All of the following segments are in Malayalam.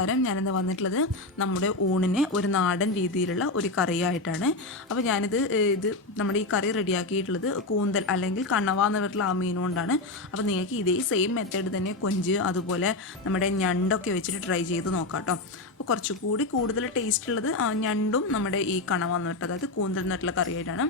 നമസ്കാരം. ഞാനിന്ന് വന്നിട്ടുള്ളത് നമ്മുടെ ഊണിന് ഒരു നാടൻ രീതിയിലുള്ള ഒരു കറിയായിട്ടാണ്. അപ്പോൾ ഞാനിത് നമ്മുടെ ഈ കറി റെഡിയാക്കിയിട്ടുള്ളത് കൂന്തൽ അല്ലെങ്കിൽ കണവ എന്ന് പറഞ്ഞിട്ടുള്ള ആ മീൻ കൊണ്ടാണ്. അപ്പോൾ നിങ്ങൾക്ക് ഇതേ സെയിം മെത്തേഡ് തന്നെ കൊഞ്ച് അതുപോലെ നമ്മുടെ ഞണ്ടൊക്കെ വെച്ചിട്ട് ട്രൈ ചെയ്ത് നോക്കാം കേട്ടോ. അപ്പോൾ കുറച്ചുകൂടി കൂടുതൽ ടേസ്റ്റ് ഉള്ളത് ഞണ്ടും നമ്മുടെ ഈ കണവ എന്ന് പറഞ്ഞിട്ട് അതായത് കൂന്തൽ എന്നിട്ടുള്ള കറിയായിട്ടാണ്.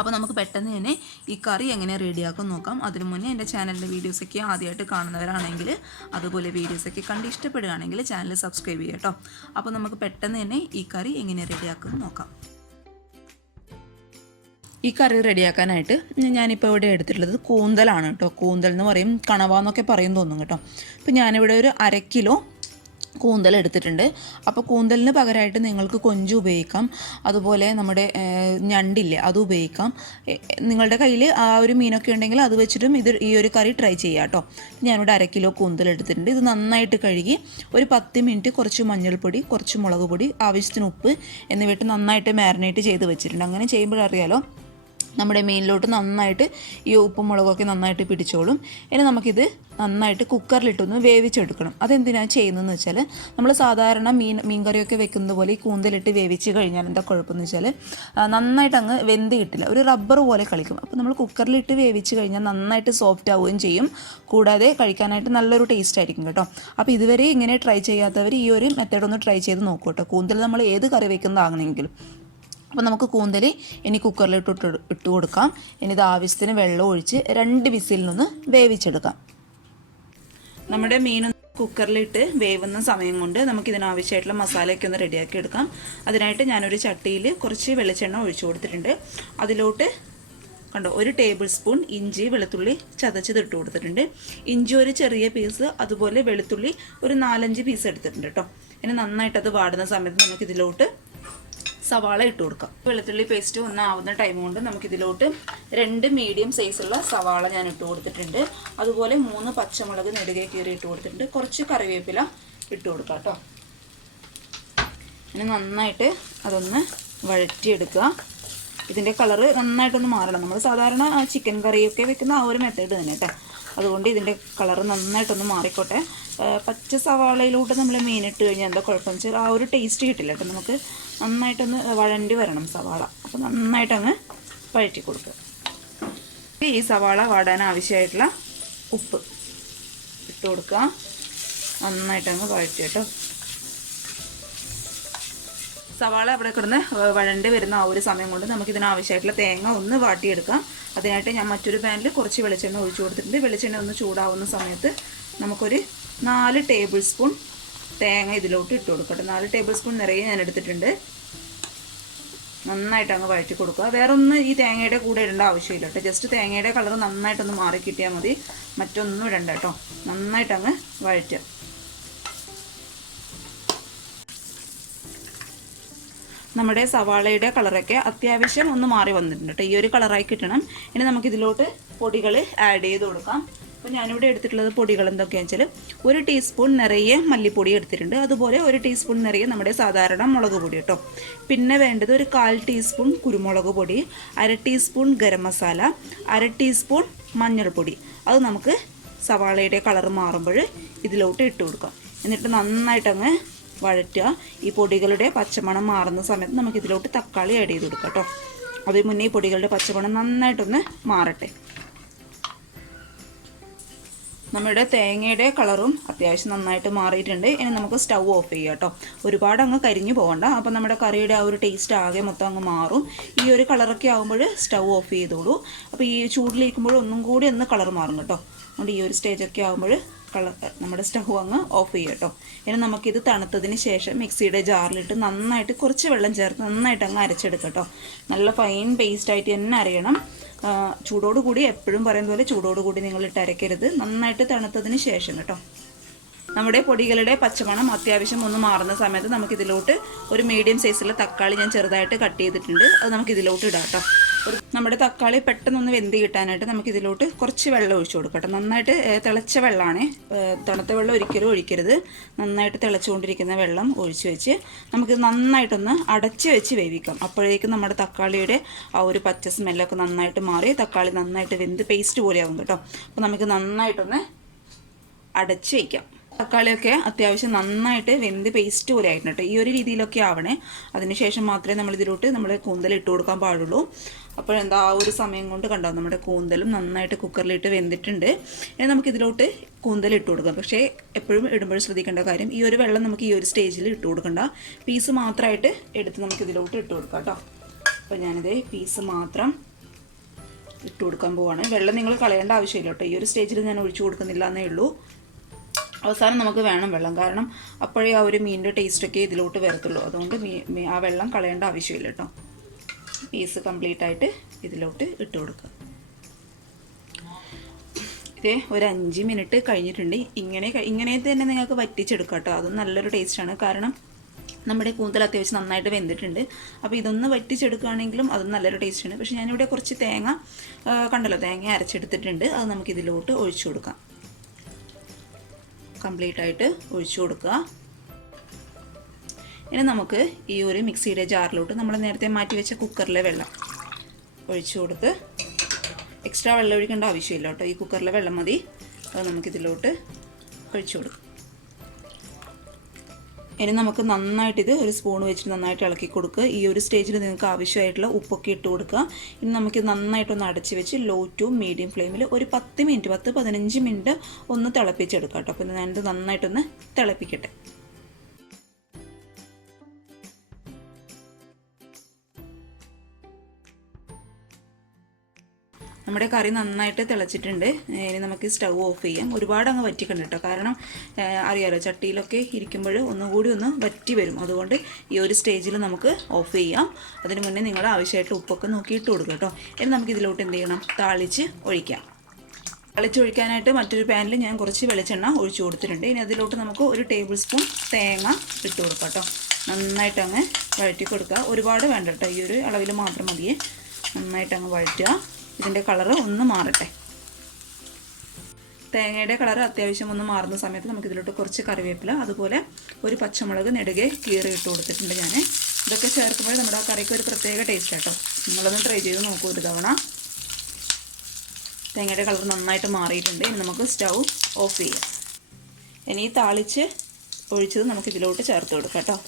അപ്പോൾ നമുക്ക് പെട്ടെന്ന് തന്നെ ഈ കറി എങ്ങനെ റെഡിയാക്കാൻ നോക്കാം. അതിനു മുന്നേ എൻ്റെ ചാനലിൻ്റെ വീഡിയോസൊക്കെ ആദ്യമായിട്ട് കാണുന്നവരാണെങ്കിൽ അതുപോലെ വീഡിയോസൊക്കെ കണ്ട് ഇഷ്ടപ്പെടുകയാണെങ്കിൽ ചാനൽ സബ്സ്ക്രൈബ് ചെയ്യാം കേട്ടോ. അപ്പോൾ നമുക്ക് പെട്ടെന്ന് തന്നെ ഈ കറി എങ്ങനെ റെഡിയാക്കും നോക്കാം. ഈ കറി റെഡിയാക്കാനായിട്ട് ഞാനിപ്പോൾ ഇവിടെ എടുത്തിട്ടുള്ളത് കൂന്തലാണ് കേട്ടോ. കൂന്തൽ എന്ന് പറയും, കണവ എന്നൊക്കെ പറയും തോന്നും കേട്ടോ. അപ്പോൾ ഞാനിവിടെ ഒരു 1/2 കിലോ കൂന്തൽ എടുത്തിട്ടുണ്ട്. അപ്പോൾ കൂന്തലിന് പകരമായിട്ട് നിങ്ങൾക്ക് കൊഞ്ച് ഉപയോഗിക്കാം, അതുപോലെ നമ്മുടെ ഞണ്ടില്ലേ അത് ഉപയോഗിക്കാം. നിങ്ങളുടെ കയ്യിൽ ആ ഒരു മീനൊക്കെ ഉണ്ടെങ്കിൽ അത് വെച്ചിട്ടും ഈ ഒരു കറി ട്രൈ ചെയ്യാം കേട്ടോ. ഞാനിവിടെ 1/2 കിലോ കൂന്തൽ എടുത്തിട്ടുണ്ട്. ഇത് നന്നായിട്ട് കഴുകി ഒരു 10 മിനിറ്റ് കുറച്ച് മഞ്ഞൾപ്പൊടി, കുറച്ച് മുളക് പൊടി, ആവശ്യത്തിന് ഉപ്പ് എന്നിവയിട്ട് നന്നായിട്ട് മാരിനേറ്റ് ചെയ്ത് വെച്ചിട്ടുണ്ട്. അങ്ങനെ ചെയ്യുമ്പോഴറിയാലോ നമ്മുടെ മീനിലോട്ട് നന്നായിട്ട് ഈ ഉപ്പും മുളകൊക്കെ നന്നായിട്ട് പിടിച്ചോളും. ഇനി നമുക്കിത് നന്നായിട്ട് കുക്കറിലിട്ടൊന്ന് വേവിച്ചെടുക്കണം. അതെന്തിനാണ് ചെയ്യുന്നതെന്ന് വെച്ചാൽ നമ്മൾ സാധാരണ മീൻ കറിയൊക്കെ വെക്കുന്നത് പോലെ ഈ കൂന്തലിട്ട് വേവിച്ച് കഴിഞ്ഞാൽ എന്താ കുഴപ്പമെന്ന് വെച്ചാൽ നന്നായിട്ട് അങ്ങ് വെന്ത് കിട്ടില്ല, ഒരു റബ്ബർ പോലെ കളിക്കും. അപ്പോൾ നമ്മൾ കുക്കറിലിട്ട് വേവിച്ച് കഴിഞ്ഞാൽ നന്നായിട്ട് സോഫ്റ്റ് ആവുകയും ചെയ്യും, കൂടാതെ കഴിക്കാനായിട്ട് നല്ലൊരു ടേസ്റ്റ് ആയിരിക്കും കേട്ടോ. അപ്പോൾ ഇതുവരെ ഇങ്ങനെ ട്രൈ ചെയ്യാത്തവർ ഈ ഒരു മെത്തേഡ് ഒന്ന് ട്രൈ ചെയ്ത് നോക്കൂ കേട്ടോ. കൂന്തൽ നമ്മൾ ഏത് കറി വെക്കുന്നതാണെങ്കിലും. അപ്പോൾ നമുക്ക് കൂന്തൽ ഇനി കുക്കറിലിട്ട് ഇട്ട് കൊടുക്കാം. ഇനി ഇത് ആവശ്യത്തിന് വെള്ളം ഒഴിച്ച് 2 വിസിലിനൊന്ന് വേവിച്ചെടുക്കാം. നമ്മുടെ മീൻ കുക്കറിലിട്ട് വേവുന്ന സമയം കൊണ്ട് നമുക്കിതിനാവശ്യമായിട്ടുള്ള മസാലയൊക്കെ ഒന്ന് റെഡിയാക്കി എടുക്കാം. അതിനായിട്ട് ഞാനൊരു ചട്ടിയിൽ കുറച്ച് വെളിച്ചെണ്ണ ഒഴിച്ചു കൊടുത്തിട്ടുണ്ട്. അതിലോട്ട് കണ്ടോ 1 ടേബിൾ സ്പൂൺ ഇഞ്ചി വെളുത്തുള്ളി ചതച്ചത് ഇട്ട് കൊടുത്തിട്ടുണ്ട്. ഇഞ്ചി ഒരു ചെറിയ പീസ്, അതുപോലെ വെളുത്തുള്ളി ഒരു 4-5 പീസ് എടുത്തിട്ടുണ്ട് കേട്ടോ. ഇനി നന്നായിട്ടത് വാടുന്ന സമയത്ത് നമുക്കിതിലോട്ട് സവാള ഇട്ട് കൊടുക്കാം. വെളുത്തുള്ളി പേസ്റ്റ് ഒന്ന് ആവുന്ന ടൈം കൊണ്ട് നമുക്കിതിലോട്ട് 2 മീഡിയം സൈസുള്ള സവാള ഞാൻ ഇട്ട് കൊടുത്തിട്ടുണ്ട്. അതുപോലെ 3 പച്ചമുളക് നെടുകെ കീറി ഇട്ട് കൊടുത്തിട്ടുണ്ട്. കുറച്ച് കറിവേപ്പില ഇട്ട് കൊടുക്കാം കേട്ടോ. ഇനി നന്നായിട്ട് അതൊന്ന് വഴറ്റിയെടുക്കുക. ഇതിൻ്റെ കളറ് നന്നായിട്ടൊന്ന് മാറണം. നമ്മൾ സാധാരണ ചിക്കൻ കറിയൊക്കെ വെക്കുന്ന ആ ഒരു മെത്തേഡ് തന്നെ കേട്ടോ. അതുകൊണ്ട് ഇതിൻ്റെ കളറ് നന്നായിട്ടൊന്ന് മാറിക്കോട്ടെ. പച്ച സവാളയിലോട്ട് നമ്മൾ മീനിട്ട് കഴിഞ്ഞാൽ എന്താ കുഴപ്പമെന്ന് വെച്ചാൽ ആ ഒരു ടേസ്റ്റ് കിട്ടില്ല കേട്ടോ. നമുക്ക് നന്നായിട്ടൊന്ന് വഴണ്ടി വരണം സവാള. അപ്പോൾ നന്നായിട്ടങ്ങ് വഴറ്റി കൊടുക്കുക. ഈ സവാള വാടാൻ ആവശ്യമായിട്ടുള്ള ഉപ്പ് ഇട്ട് കൊടുക്കുക. നന്നായിട്ടങ്ങ് വഴറ്റി കേട്ടോ. സവാള അവിടെ കിടന്ന് വഴണ്ടി വരുന്ന ആ ഒരു സമയം കൊണ്ട് നമുക്കിതിനാവശ്യമായിട്ടുള്ള തേങ്ങ ഒന്ന് വാട്ടിയെടുക്കാം. അതിനായിട്ട് ഞാൻ മറ്റൊരു പാനിൽ കുറച്ച് വെളിച്ചെണ്ണ ഒഴിച്ചു കൊടുത്തിട്ടുണ്ട്. വെളിച്ചെണ്ണ ഒന്ന് ചൂടാവുന്ന സമയത്ത് നമുക്കൊരു 4 ടേബിൾ സ്പൂൺ തേങ്ങ ഇതിലോട്ട് ഇട്ട് കൊടുക്കട്ടെ. 4 ടേബിൾ സ്പൂൺ നിറയെ ഞാൻ എടുത്തിട്ടുണ്ട്. നന്നായിട്ട് അങ്ങ് വഴറ്റി കൊടുക്കുക. വേറൊന്നും ഈ തേങ്ങയുടെ കൂടെ ഇടേണ്ട ആവശ്യമില്ല കേട്ടോ. ജസ്റ്റ് തേങ്ങയുടെ കളർ നന്നായിട്ടൊന്ന് മാറി കിട്ടിയാൽ മതി, മറ്റൊന്നും ഇടണ്ട കേട്ടോ. നന്നായിട്ടങ്ങ് വഴറ്റുക. നമ്മുടെ സവാളയുടെ കളറൊക്കെ അത്യാവശ്യം ഒന്ന് മാറി വന്നിട്ടുണ്ട് കേട്ടോ. ഈ ഒരു കളറായി കിട്ടണം. ഇനി നമുക്കിതിലോട്ട് പൊടികൾ ആഡ് ചെയ്ത് കൊടുക്കാം. അപ്പോൾ ഞാനിവിടെ എടുത്തിട്ടുള്ളത് പൊടികൾ എന്തൊക്കെയാണെന്ന് വെച്ചാൽ 1 ടീസ്പൂൺ നിറയെ മല്ലിപ്പൊടി എടുത്തിട്ടുണ്ട്. അതുപോലെ 1 ടീസ്പൂൺ നിറയെ നമ്മുടെ സാധാരണ മുളക് പൊടി കേട്ടോ. പിന്നെ വേണ്ടത് ഒരു 1/4 ടീസ്പൂൺ കുരുമുളക് പൊടി, 1/2 ടീസ്പൂൺ ഗരം മസാല, 1/2 ടീസ്പൂൺ മഞ്ഞൾപ്പൊടി. അത് നമുക്ക് സവാളയുടെ കളർ മാറുമ്പോൾ ഇതിലോട്ട് ഇട്ട് കൊടുക്കാം. എന്നിട്ട് നന്നായിട്ടങ്ങ് വഴറ്റുക. ഈ പൊടികളുടെ പച്ചമണം മാറുന്ന സമയത്ത് നമുക്കിതിലോട്ട് തക്കാളി ആഡ് ചെയ്ത് കൊടുക്കാം കേട്ടോ. അതിന് മുന്നേ ഈ പൊടികളുടെ പച്ചമണം നന്നായിട്ടൊന്ന് മാറട്ടെ. നമ്മുടെ തേങ്ങയുടെ കളറും അത്യാവശ്യം നന്നായിട്ട് മാറിയിട്ടുണ്ട്. ഇനി നമുക്ക് സ്റ്റൗ ഓഫ് ചെയ്യാം കേട്ടോ. ഒരുപാട് അങ്ങ് കരിഞ്ഞു പോകണ്ട. അപ്പോൾ നമ്മുടെ കറിയുടെ ആ ഒരു ടേസ്റ്റ് ആകെ മൊത്തം അങ്ങ് മാറും. ഈ ഒരു കളറൊക്കെ ആകുമ്പോൾ സ്റ്റൗ ഓഫ് ചെയ്തോളൂ. അപ്പോൾ ഈ ചൂടിലിരിക്കുമ്പോൾ ഒന്നും കൂടി ഒന്ന് കളർ മാറും കേട്ടോ. അതുകൊണ്ട് ഈ ഒരു സ്റ്റേജൊക്കെ ആകുമ്പോൾ നമ്മുടെ സ്റ്റൗ അങ്ങ് ഓഫ് ചെയ്യുക കേട്ടോ. ഇനി നമുക്കിത് തണുത്തതിന് ശേഷം മിക്സിയുടെ ജാറിലിട്ട് നന്നായിട്ട് കുറച്ച് വെള്ളം ചേർത്ത് നന്നായിട്ട് അങ്ങ് അരച്ചെടുക്കാം കേട്ടോ. നല്ല ഫൈൻ പേസ്റ്റായിട്ട് തന്നെ അരയണം. ചൂടോടുകൂടി, എപ്പോഴും പറയുന്ന പോലെ ചൂടോടുകൂടി നിങ്ങളിട്ട് അരയ്ക്കരുത്. നന്നായിട്ട് തണുത്തതിന് ശേഷം കേട്ടോ. നമ്മുടെ പൊടികളുടെ പച്ചമണം അത്യാവശ്യം ഒന്ന് മാറുന്ന സമയത്ത് നമുക്കിതിലോട്ട് ഒരു മീഡിയം സൈസുള്ള തക്കാളി ഞാൻ ചെറുതായിട്ട് കട്ട് ചെയ്തിട്ടുണ്ട്. അത് നമുക്കിതിലോട്ട് ഇടാം കേട്ടോ. നമ്മുടെ തക്കാളി പെട്ടെന്നൊന്ന് വെന്ത് കിട്ടാനായിട്ട് നമുക്കിതിലോട്ട് കുറച്ച് വെള്ളം ഒഴിച്ചു കൊടുക്കട്ടെ. നന്നായിട്ട് തിളച്ച വെള്ളമാണ്, തണുത്ത വെള്ളം ഒരിക്കലും ഒഴിക്കരുത്. നന്നായിട്ട് തിളച്ചുകൊണ്ടിരിക്കുന്ന വെള്ളം ഒഴിച്ച് വെച്ച് നമുക്ക് നന്നായിട്ടൊന്ന് അടച്ച് വെച്ച് വേവിക്കാം. അപ്പോഴേക്കും നമ്മുടെ തക്കാളിയുടെ ആ ഒരു പച്ച സ്മെല്ലൊക്കെ നന്നായിട്ട് മാറി തക്കാളി നന്നായിട്ട് വെന്ത് പേസ്റ്റ് പോലെ ആവും കേട്ടോ. അപ്പോൾ നമുക്ക് നന്നായിട്ടൊന്ന് അടച്ച് വയ്ക്കാം. തക്കാളിയൊക്കെ അത്യാവശ്യം നന്നായിട്ട് വെന്ത് പേസ്റ്റ് പോലെ ആയിട്ടുണ്ട് കേട്ടോ. ഈ ഒരു രീതിയിലൊക്കെ ആവണേ. അതിനുശേഷം മാത്രമേ നമ്മൾ ഇതിലോട്ട് നമ്മൾ കൂന്തൽ ഇട്ട് കൊടുക്കാൻ പാടുള്ളൂ. അപ്പോൾ എന്താ ആ ഒരു സമയം കൊണ്ട് കണ്ടോ നമ്മുടെ കൂന്തലും നന്നായിട്ട് കുക്കറിലിട്ട് വെന്തിട്ടുണ്ട്. ഇനി നമുക്കിതിലോട്ട് കൂന്തൽ ഇട്ട് കൊടുക്കാം. പക്ഷേ എപ്പോഴും ഇടുമ്പോൾ ശ്രദ്ധിക്കേണ്ട കാര്യം ഈ ഒരു വെള്ളം നമുക്ക് ഈ ഒരു സ്റ്റേജിൽ ഇട്ട് കൊടുക്കണ്ട. പീസ് മാത്രമായിട്ട് എടുത്ത് നമുക്കിതിലോട്ട് ഇട്ട് കൊടുക്കാം കേട്ടോ. അപ്പോൾ ഞാനിത് പീസ് മാത്രം ഇട്ട് കൊടുക്കാൻ പോവാണ്. വെള്ളം നിങ്ങൾ കളയേണ്ട ആവശ്യമില്ല കേട്ടോ. ഈ ഒരു സ്റ്റേജിൽ ഞാൻ ഒഴിച്ചു കൊടുക്കുന്നില്ല എന്നേ ഉള്ളൂ. അവസാനം നമുക്ക് വേണം വെള്ളം, കാരണം അപ്പോഴേ ആ ഒരു മീനിൻ്റെ ടേസ്റ്റൊക്കെ ഇതിലോട്ട് വരത്തുള്ളൂ. അതുകൊണ്ട് ആ വെള്ളം കളയേണ്ട ആവശ്യമില്ല കേട്ടോ. പീസ് കംപ്ലീറ്റ് ആയിട്ട് ഇതിലോട്ട് ഇട്ട് കൊടുക്കുക. ഇത് ഒരു 5 മിനിറ്റ് കഴിഞ്ഞിട്ടുണ്ട്. ഇങ്ങനെ തന്നെ നിങ്ങൾക്ക് വറ്റിച്ചെടുക്കാം കേട്ടോ. അതും നല്ലൊരു ടേസ്റ്റാണ്. കാരണം നമ്മുടെ കൂന്തൽ അത്യാവശ്യം നന്നായിട്ട് വെന്തിട്ടുണ്ട്. അപ്പോൾ ഇതൊന്ന് വറ്റിച്ചെടുക്കുകയാണെങ്കിലും അതും നല്ലൊരു ടേസ്റ്റാണ്. പക്ഷേ ഞാനിവിടെ കുറച്ച് തേങ്ങ കണ്ടല്ലോ, തേങ്ങ അരച്ചെടുത്തിട്ടുണ്ട്. അത് നമുക്കിതിലോട്ട് ഒഴിച്ചു കൊടുക്കാം. കംപ്ലീറ്റ് ആയിട്ട് ഒഴിച്ചു കൊടുക്കുക. ഇനി നമുക്ക് ഈ ഒരു മിക്സിയുടെ ജാറിലോട്ട് നമ്മൾ നേരത്തെ മാറ്റി വെച്ച കുക്കറിലെ വെള്ളം ഒഴിച്ചു കൊടുത്ത്, എക്സ്ട്രാ വെള്ളം ഒഴിക്കേണ്ട ആവശ്യമില്ല കേട്ടോ. ഈ കുക്കറിലെ വെള്ളം മതി. അത് നമുക്കിതിലോട്ട് ഒഴിച്ചു കൊടുക്കാം. ഇനി നമുക്ക് നന്നായിട്ട് ഇത് ഒരു സ്പൂൺ വെച്ചിട്ട് നന്നായിട്ട് ഇളക്കി കൊടുക്കുക. ഈ ഒരു സ്റ്റേജിൽ നിങ്ങൾക്ക് ആവശ്യമായിട്ടുള്ള ഉപ്പൊക്കെ ഇട്ട് കൊടുക്കുക. ഇനി നമുക്ക് നന്നായിട്ടൊന്ന് അടച്ച് വെച്ച് ലോ ടു മീഡിയം ഫ്ലെയിമിൽ ഒരു 10-15 മിനിറ്റ് ഒന്ന് തിളപ്പിച്ചെടുക്കാം കേട്ടോ. അപ്പോൾ ഞാനിത് നന്നായിട്ടൊന്ന് തിളപ്പിക്കട്ടെ. നമ്മുടെ കറി നന്നായിട്ട് തിളച്ചിട്ടുണ്ട്. ഇനി നമുക്ക് സ്റ്റൗ ഓഫ് ചെയ്യാം. ഒരുപാട് അങ്ങ് വറ്റിക്കണ്ട കേട്ടോ. കാരണം അറിയാലോ, ചട്ടിയിലൊക്കെ ഇരിക്കുമ്പോൾ ഒന്നുകൂടി ഒന്ന് വറ്റി വരും. അതുകൊണ്ട് ഈ ഒരു സ്റ്റേജിൽ നമുക്ക് ഓഫ് ചെയ്യാം. അതിന് മുന്നേ നിങ്ങൾ ആവശ്യമായിട്ട് ഉപ്പൊക്കെ നോക്കിയിട്ട് കൊടുക്കുക കേട്ടോ. ഇനി നമുക്ക് ഇതിലോട്ട് എന്ത് ചെയ്യണം, താളിച്ച് ഒഴിക്കാം. താളിച്ചൊഴിക്കാനായിട്ട് മറ്റൊരു പാനിൽ ഞാൻ കുറച്ച് വെളിച്ചെണ്ണ ഒഴിച്ചു കൊടുത്തിട്ടുണ്ട്. ഇനി അതിലോട്ട് നമുക്ക് ഒരു ടേബിൾ സ്പൂൺ തേങ്ങ ഇട്ട് കൊടുക്കാം കേട്ടോ. നന്നായിട്ട് അങ്ങ് വഴറ്റി കൊടുക്കുക. ഒരുപാട് വേണ്ട കേട്ടോ. ഈ ഒരു അളവിൽ മാത്രം മതിയേ. നന്നായിട്ട് അങ്ങ് വഴറ്റുക. ഇതിൻ്റെ കളറ് ഒന്ന് മാറട്ടെ. തേങ്ങയുടെ കളർ അത്യാവശ്യം ഒന്ന് മാറുന്ന സമയത്ത് നമുക്കിതിലോട്ട് കുറച്ച് കറിവേപ്പില, അതുപോലെ ഒരു പച്ചമുളക് നെടുകെ കീറി ഇട്ട് കൊടുത്തിട്ടുണ്ട് ഞാൻ. ഇതൊക്കെ ചേർക്കുമ്പോൾ നമ്മുടെ ആ കറിക്ക് ഒരു പ്രത്യേക ടേസ്റ്റ് കേട്ടോ. നിങ്ങളൊന്ന് ട്രൈ ചെയ്ത് നോക്കൂ ഒരു തവണ. തേങ്ങയുടെ കളർ നന്നായിട്ട് മാറിയിട്ടുണ്ട്. ഇനി നമുക്ക് സ്റ്റൗ ഓഫ് ചെയ്യാം. ഇനി താളിച്ച് ഒഴിച്ചത് നമുക്കിതിലോട്ട് ചേർത്ത് കൊടുക്കാം കേട്ടോ.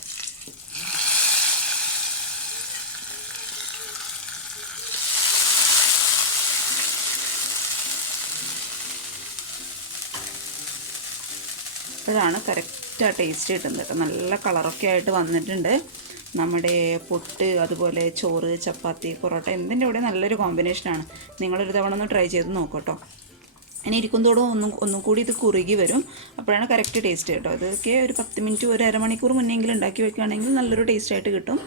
അപ്പോഴാണ് കറക്റ്റ് ആ ടേസ്റ്റ് കിട്ടുന്നത് കേട്ടോ. നല്ല കളറൊക്കെ ആയിട്ട് വന്നിട്ടുണ്ട്. നമ്മുടെ പുട്ട്, അതുപോലെ ചോറ്, ചപ്പാത്തി, പൊറോട്ട എന്തിൻ്റെ കൂടെ നല്ലൊരു കോമ്പിനേഷനാണ്. നിങ്ങളൊരു തവണ ഒന്ന് ട്രൈ ചെയ്ത് നോക്കൂ കേട്ടോ. ഇനി ഇരിക്കുന്നതോടും ഒന്നും കൂടി ഇത് കുറുകി വരും. അപ്പോഴാണ് കറക്റ്റ് ടേസ്റ്റ് കേട്ടോ. ഇതൊക്കെ ഒരു 10 മിനിറ്റ്, ഒരു അരമണിക്കൂർ മുന്നെങ്കിലും ഉണ്ടാക്കി വെക്കുകയാണെങ്കിൽ നല്ലൊരു ടേസ്റ്റായിട്ട് കിട്ടും.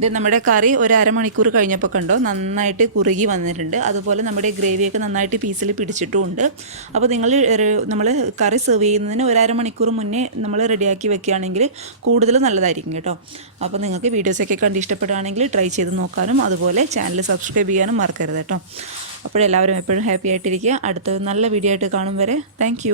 ഇത് നമ്മുടെ കറി ഒരു അരമണിക്കൂർ കഴിഞ്ഞപ്പോൾ കണ്ടോ നന്നായിട്ട് കുറുകി വന്നിട്ടുണ്ട്. അതുപോലെ നമ്മുടെ ഗ്രേവിയൊക്കെ നന്നായിട്ട് പീസിൽ പിടിച്ചിട്ടുമുണ്ട്. അപ്പോൾ നമ്മൾ കറി സെർവ് ചെയ്യുന്നതിന് ഒരു അരമണിക്കൂർ മുന്നേ നമ്മൾ റെഡിയാക്കി വെക്കുകയാണെങ്കിൽ കൂടുതൽ നല്ലതായിരിക്കും കേട്ടോ. അപ്പോൾ നിങ്ങൾക്ക് വീഡിയോസൊക്കെ കണ്ട് ഇഷ്ടപ്പെടുകയാണെങ്കിൽ ട്രൈ ചെയ്ത് നോക്കാനും അതുപോലെ ചാനൽ സബ്സ്ക്രൈബ് ചെയ്യാനും മറക്കരുത് കേട്ടോ. അപ്പോഴെല്ലാവരും എപ്പോഴും ഹാപ്പി ആയിട്ടിരിക്കുക. അടുത്ത നല്ല വീഡിയോ ആയിട്ട് കാണും വരെ താങ്ക്